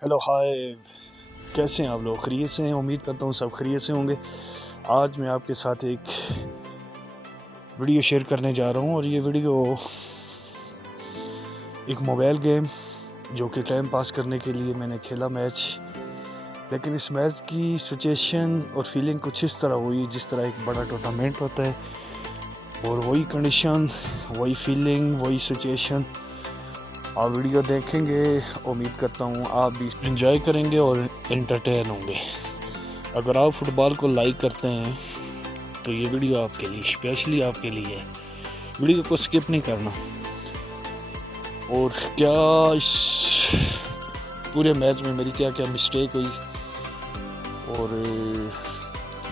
Hello hi. कैसे हैं आप लोग? खैरियत से हैं? उम्मीद करता हूँ सब खैरियत से होंगे। आज मैं आपके साथ एक वीडियो शेयर करने जा रहा हूँ और ये वीडियो एक मोबाइल गेम जो कि टाइम पास करने के लिए मैंने खेला मैच। लेकिन इस मैच की सिचुएशन और फीलिंग कुछ इस तरह हुई जिस तरह एक बड़ा टूर्नामेंट होता है, और वही कंडीशन, वही फीलिंग, वही सिचुएशन आप वीडियो देखेंगे। उम्मीद करता हूँ आप भी एंजॉय करेंगे और एंटरटेन होंगे। अगर आप फुटबॉल को लाइक करते हैं तो ये वीडियो आपके लिए, स्पेशली आपके लिए है। वीडियो को स्किप नहीं करना। और क्या इस पूरे मैच में मेरी क्या क्या मिस्टेक हुई और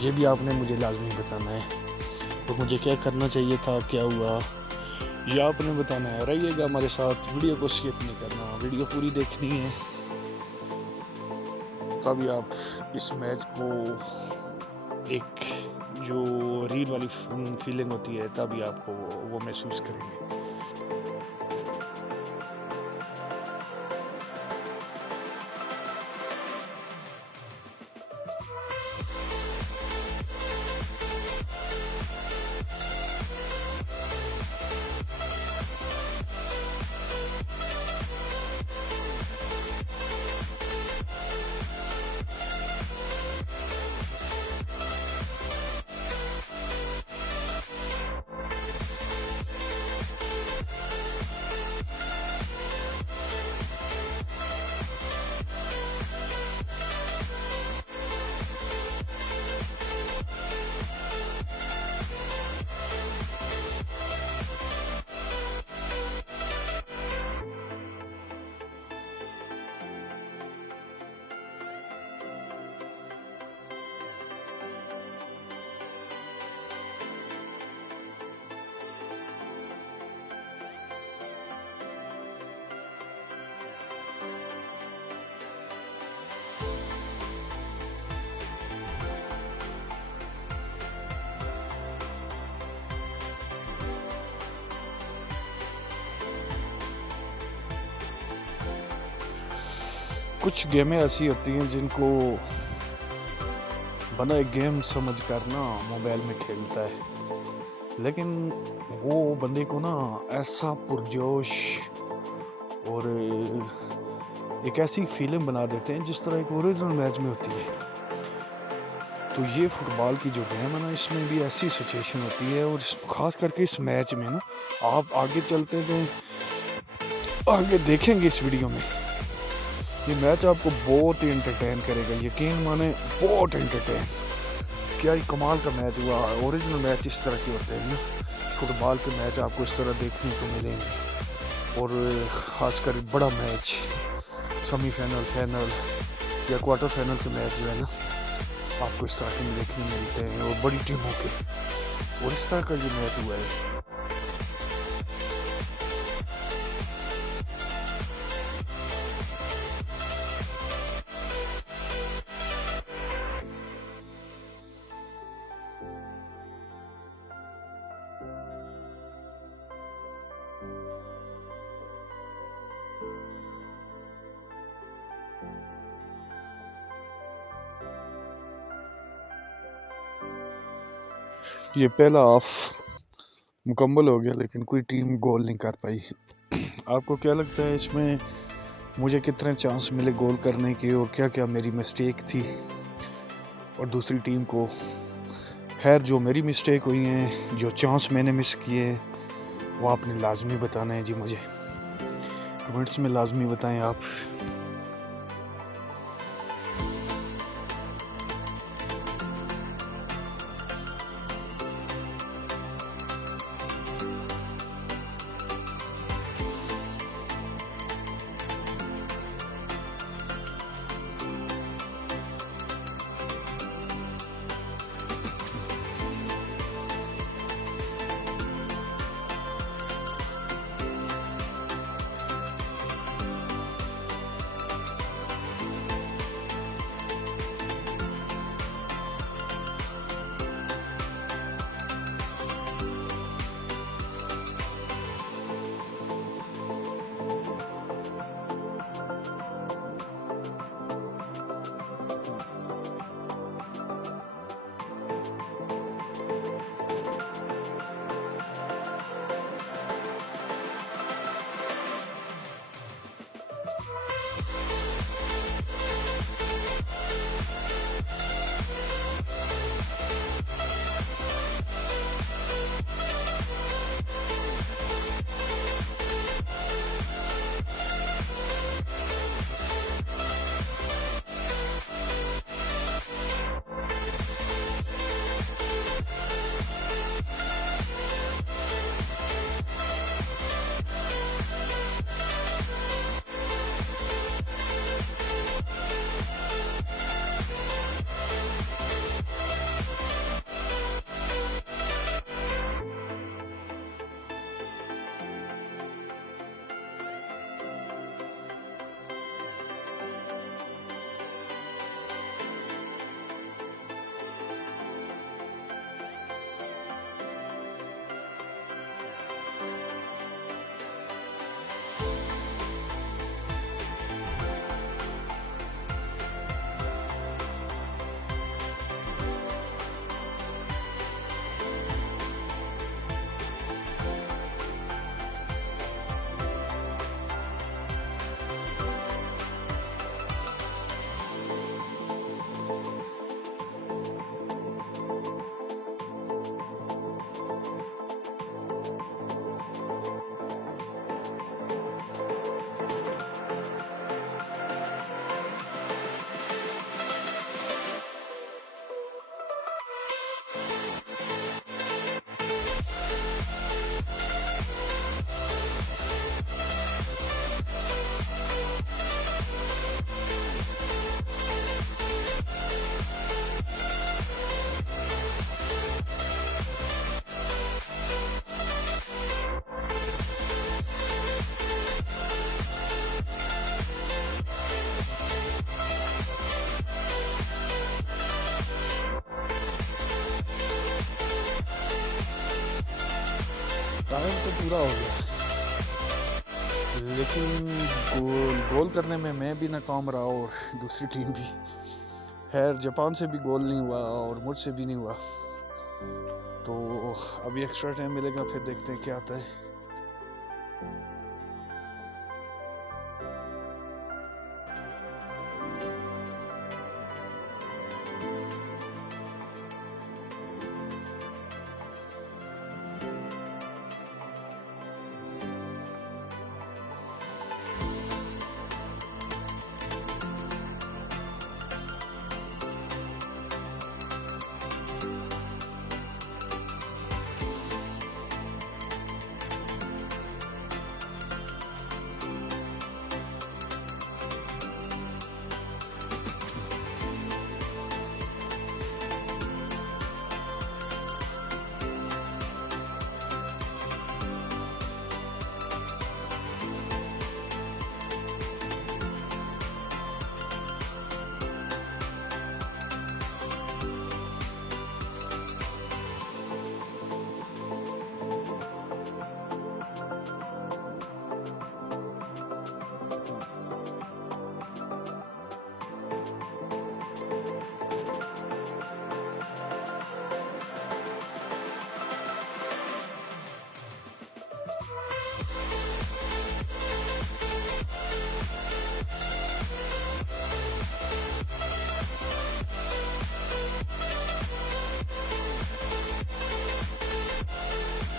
ये भी आपने मुझे लाजमी बताना है। तो मुझे क्या करना चाहिए था, क्या हुआ, ये आपने बताना है। रहिएगा हमारे साथ, वीडियो को स्किप नहीं करना, वीडियो पूरी देखनी है, तभी आप इस मैच को एक जो रील वाली फीलिंग होती है तभी आपको वो महसूस करेंगे। कुछ गेमें ऐसी होती हैं जिनको बना एक गेम समझ कर ना मोबाइल में खेलता है, लेकिन वो बंदे को ना ऐसा पुरजोश और एक ऐसी फीलिंग बना देते हैं जिस तरह एक ओरिजिनल मैच में होती है। तो ये फुटबॉल की जो गेम है ना, इसमें भी ऐसी सिचुएशन होती है, और ख़ास करके इस मैच में ना आप आगे चलते थे, आगे देखेंगे इस वीडियो में, ये मैच आपको बहुत ही एंटरटेन करेगा, यकीन माने बहुत एंटरटेन। क्या ही कमाल का मैच हुआ। ओरिजिनल मैच इस तरह के होते हैं ना, फुटबॉल के मैच आपको इस तरह देखने को मिलेंगे, और ख़ासकर बड़ा मैच, सेमीफाइनल, फाइनल या क्वार्टर फाइनल के मैच जो है ना, आपको इस तरह के देखने मिलते हैं, और बड़ी टीमों के, और इस तरह का ये मैच हुआ है। ये पहला हाफ मुकम्मल हो गया, लेकिन कोई टीम गोल नहीं कर पाई। आपको क्या लगता है इसमें मुझे कितने चांस मिले गोल करने के, और क्या क्या मेरी मिस्टेक थी और दूसरी टीम को? खैर, जो मेरी मिस्टेक हुई हैं, जो चांस मैंने मिस किए, वो आपने लाजमी बताना है जी मुझे। कमेंट्स में लाजमी बताएं आप। टाइम तो पूरा हो गया, लेकिन गोल करने में मैं भी नाकाम रहा और दूसरी टीम भी। खैर जापान से भी गोल नहीं हुआ और मुझसे भी नहीं हुआ, तो अभी एक्स्ट्रा टाइम मिलेगा, फिर देखते हैं क्या आता है।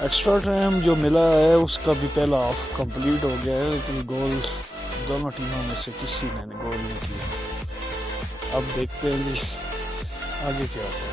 एक्स्ट्रा टाइम जो मिला है उसका भी पहला हाफ कंप्लीट हो गया है, लेकिन गोल दोनों टीमों में से किसी ने गोल नहीं किया। अब देखते हैं जी आगे क्या होता है।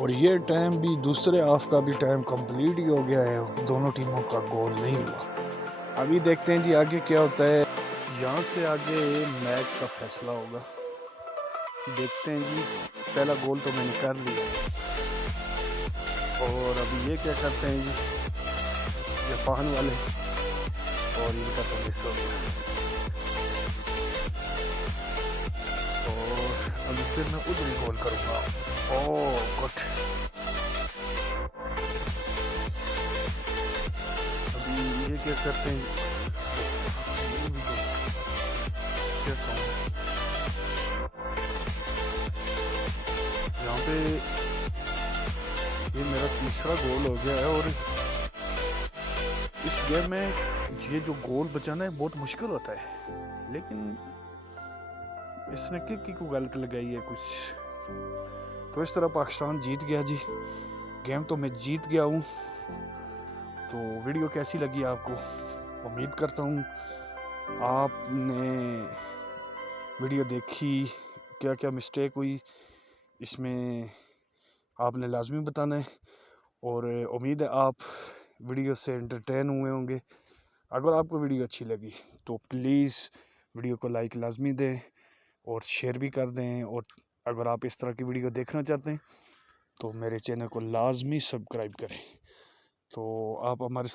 और ये टाइम भी दूसरे हाफ का भी टाइम कंप्लीट ही हो गया है, दोनों टीमों का गोल नहीं हुआ। अभी देखते हैं जी आगे क्या होता है। यहाँ से आगे मैच का फैसला होगा। देखते हैं जी, पहला गोल तो मैंने कर लिया और अभी ये क्या करते हैं जी जापान वाले, और इनका तो मिस हो गया। और अभी फिर मैं उधर ही गोल करूँगा। Oh good. अभी ये क्या करते हैं, ये भी क्या कहूँ, यहाँ पे ये मेरा तीसरा गोल हो गया है। और इस गेम में ये जो गोल बचाना है बहुत मुश्किल होता है, लेकिन इसने किक को गलत लगाई है कुछ, तो इस तरह पाकिस्तान जीत गया जी। गेम तो मैं जीत गया हूँ। तो वीडियो कैसी लगी आपको, उम्मीद करता हूँ आपने वीडियो देखी, क्या क्या मिस्टेक हुई इसमें आपने लाजमी बताना है। और उम्मीद है आप वीडियो से एंटरटेन हुए होंगे। अगर आपको वीडियो अच्छी लगी तो प्लीज़ वीडियो को लाइक लाजमी दें और शेयर भी कर दें। और अगर आप इस तरह की वीडियो देखना चाहते हैं तो मेरे चैनल को लाजमी सब्सक्राइब करें। तो आप हमारे